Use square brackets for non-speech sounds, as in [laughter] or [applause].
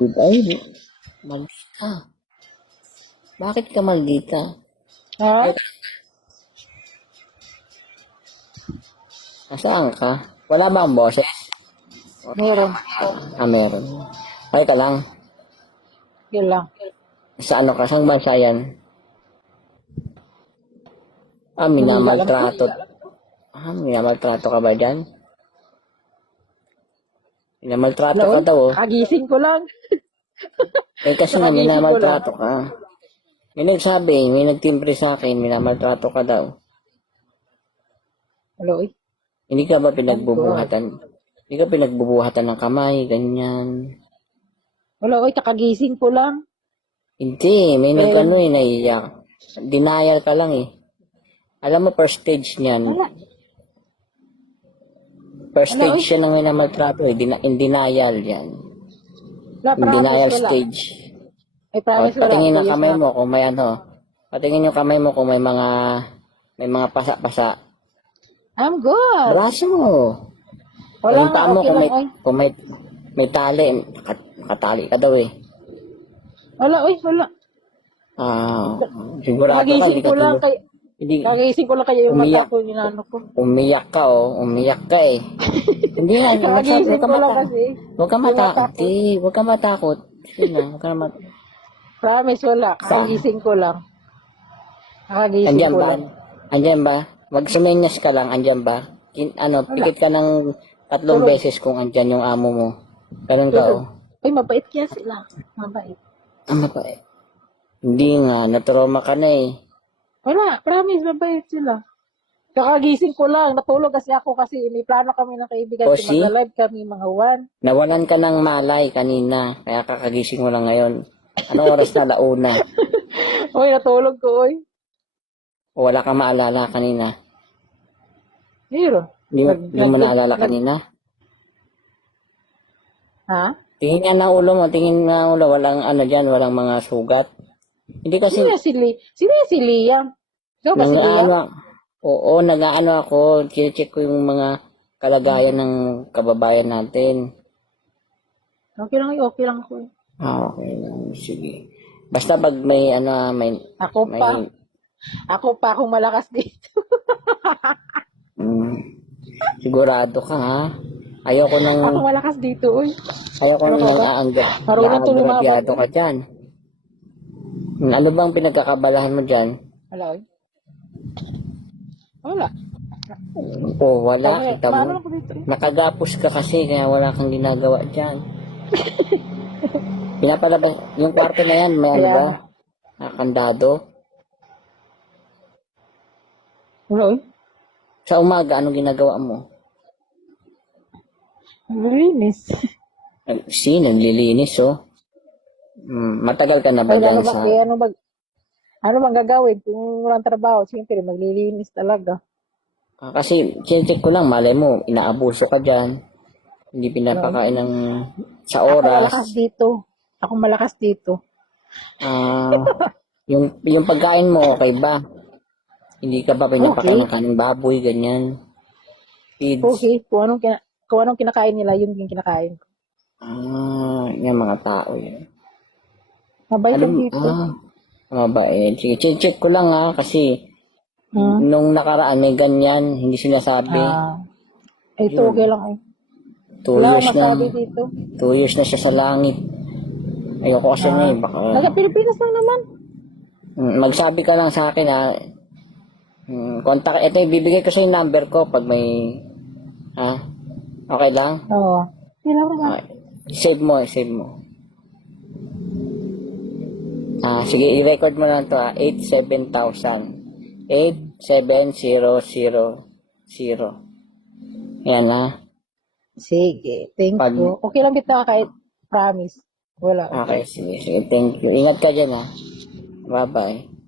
Good ay, maldita. Bakit ka maldita? Ha? Nasaan ka? Wala ba ang boses? Meron. Ah, meron. Ay ka lang. Yun lang. Sa ano ka? Saan bansa yan? Ah, minamaltrato. Ah, minamaltrato ka ba dyan? Minamaltrato ka daw, oh. Kagising ko lang. [laughs] Eh, kasi nga, Nakagising ko minamaltrato ka. May nagsabi, may nagtimbre sa akin, minamaltrato ka daw. Hello, eh. Hindi ka ba pinagbubuhatan? Hindi ka pinagbubuhatan ng kamay, ganyan. Hello, eh. Kakagising ko lang. Hindi, may nag-ano eh, naiyak. Denial ka lang eh. Alam mo, first stage niyan. Wala. First Wala, stage siya ng minamaltrato eh. Dina- in denial yan. Wala, In promise, denial wala. stage. Ay, O, promise, wala. patingin ang kamay wala. mo kung may ano. Patingin yung kamay mo kung may mga may mga pasa-pasa. I'm good. Braso mo. Wala yung nga, paa mo okay kung may, lang, oy. kung may, may tali, nakat- nakatali ka daw eh. Wala, oy, wala. Ah, sigurado ka, Kagising hindi ka ko lang tulog. kay... Hindi, Kagising ko lang kaya yung Umiyak. mata ko, inano ko. umiyak ka oh, umiyak ka eh. [laughs] hindi Kagising huwag ka ko lang matakot. kasi. Huwag ka matakot, ko. hindi, huwag ka matakot. Na, huwag ka na mat- Promise, wala. Kagising ko lang. Kagising Andyan ko ba? lang. Andyan ba? Wag sumenyas ka lang, andyan ba? Kin, ano, pikit ka ng tatlong beses kung andyan yung amo mo. Ganun ka, oh. Ay, mabait kaya sila. Mabait. Ano pa eh? Hindi nga, natrauma ka na eh. Wala, promise, mabait sila. Kakagising ko lang, natulog kasi ako kasi may plano kami ng kaibigan ko. see? Mag-live kami mga one. Nawalan ka ng malay kanina, kaya kakagising mo lang ngayon. Anong oras na launa? [laughs] Uy, natulog ko, uy. O wala kang maalala kanina? Meron. Hindi mo, hindi mo naalala kanina? Ha? Tingin na ulo mo, tingin nga ulo, walang ano dyan, walang mga sugat. Hindi kasi, Sino si Li? Sino si Liam? Ikaw ba si Liam? nag-ano, oo, nag-ano ako, check ko yung mga kalagayan ng kababayan natin. Okay lang, okay lang ako. eh. Ah, okay lang, sige. Basta pag may ano, may, Ako may, pa. Ako pa akong malakas dito. [laughs] mm, sigurado ka ha? Ayoko nang, Ako malakas dito, uy. ayoko nang Ano ba? nang-aangga, Marunong tumawa. nang ka dyan. Hmm, Ano bang pinagkakabalahan mo dyan? Wala, uy. Wala. Oh, wala, Ay, kita mo. eh? Nakagapos ka kasi, kaya wala kang ginagawa dyan. [laughs] Pinapalabas, yung kwarto na yan, may ano ba? Nakandado. Wala, uy. Sa umaga, anong ginagawa mo? Malinis. Nag- Si, naglilinis, oh. Hmm, matagal ka na ba Ay, dyan ano ba? sa... Kaya ano ba? Ano bang gagawin kung walang trabaho? Siyempre, maglilinis talaga. Ah, kasi, check ko lang, malay mo, inaabuso ka dyan. Hindi pinapakain ng sa Ako oras. malakas dito. Ako malakas dito. Ah, yung, yung pagkain mo, okay ba? Hindi ka ba pinapakain Okay. ng baboy, ganyan? Feeds. Okay, kung anong, kina- kung anong kinakain nila, yun yung kinakain ko. Ah, yung mga tao yan. Mabait Alam, dito. ah, mabait. Sige, check, check ko lang ha, kasi Hmm? nung nakaraan may ganyan, hindi sinasabi. Ah, ito okay lang. eh. two Wala years akong na, masabi dito. two years na siya sa langit. Ayoko kasi na eh, baka, Naga Pilipinas lang naman. Mm, magsabi ka lang sa akin ha. Mm, Contact, ito ibibigay ko sa yung number ko pag may, ha? Okay lang? Oo. Okay lang naman. Okay. Save mo, save mo. Ah, sige, i-record mo lang to ah. 87,000. 87000. Yan ah. Sige, thank Pag- you. Okay lang bitaw kahit promise. Wala. Okay, sige, sige. Thank you. Ingat ka dyan ah. Bye-bye.